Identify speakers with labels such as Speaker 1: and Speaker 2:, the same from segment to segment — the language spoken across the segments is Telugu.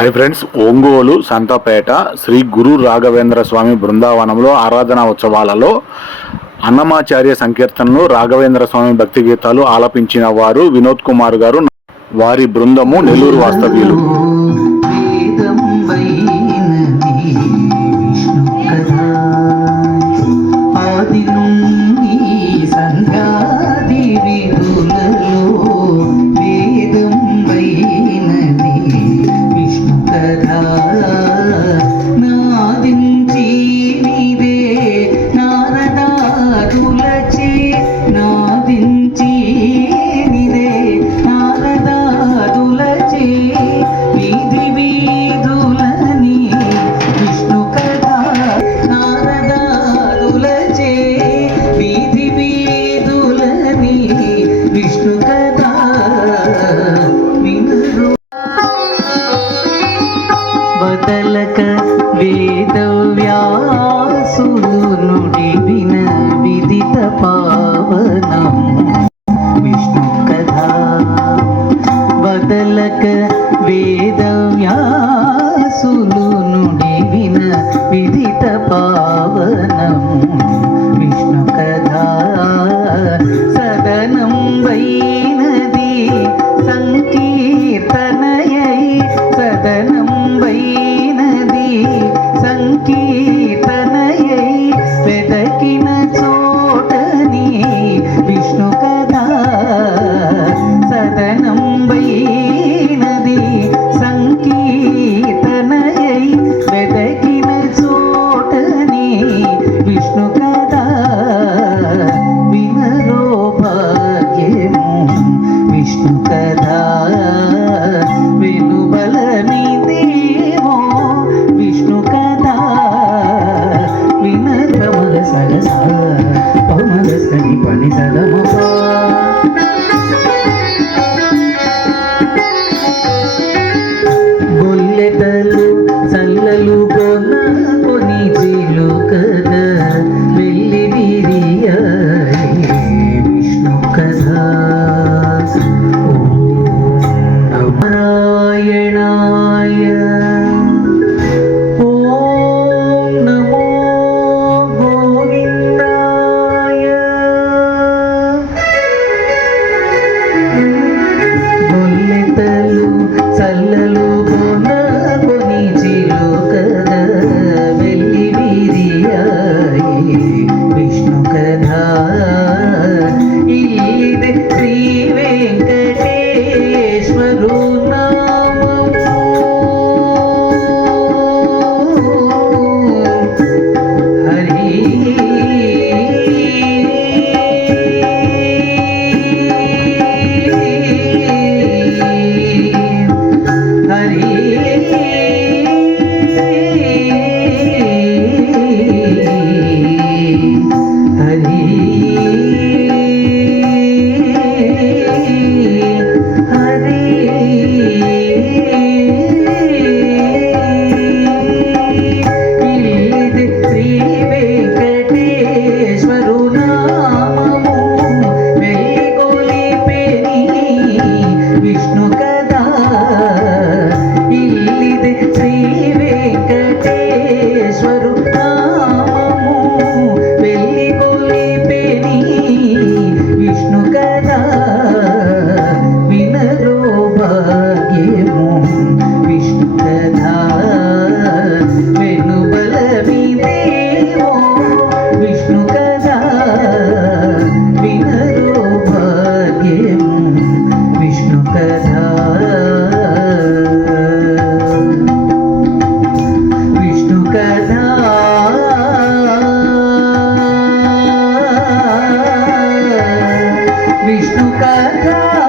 Speaker 1: హై ఫ్రెండ్స్ ఒంగోలు సంతపేట శ్రీ గురు రాఘవేంద్ర స్వామి బృందావనంలో ఆరాధనా ఉత్సవాలలో అన్నమాచార్య సంకీర్తనలు రాఘవేంద్ర స్వామి భక్తి గీతాలు ఆలపించిన వారు వినోద్ కుమార్ గారు. వారి బృందము నెల్లూరు వాస్తవ్యులు. கடலுக்கு ভাষা செய்து কথা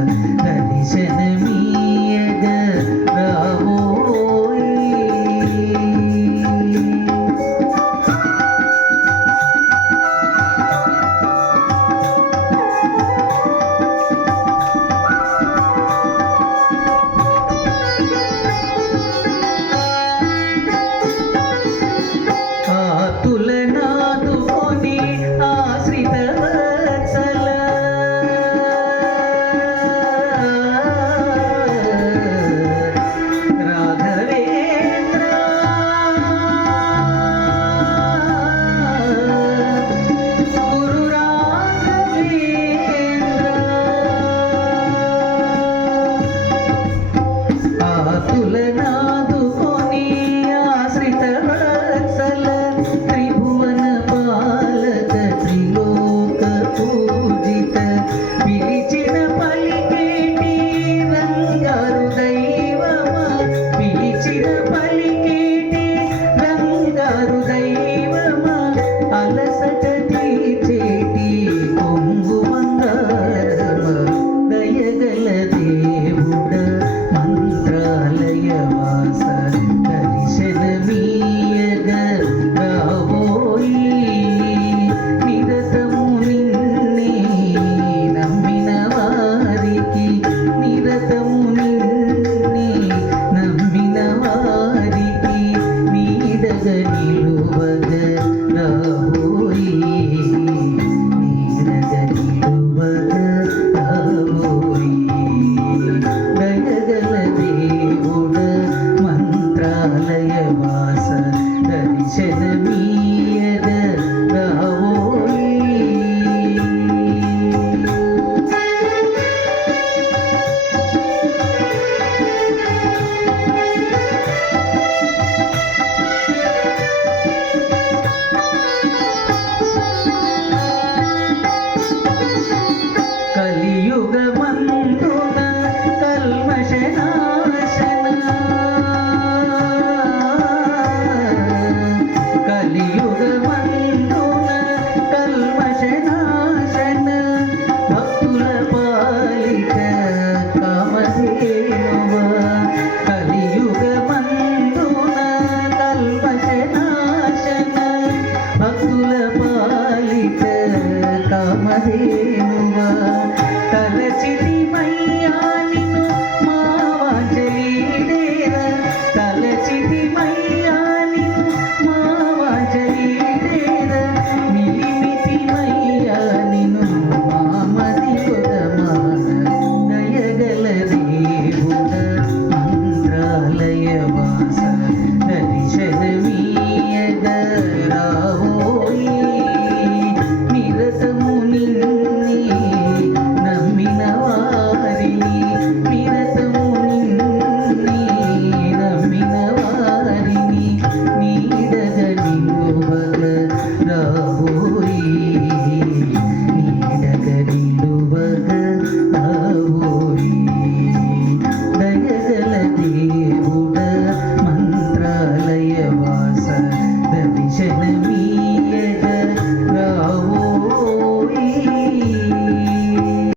Speaker 1: Obrigada.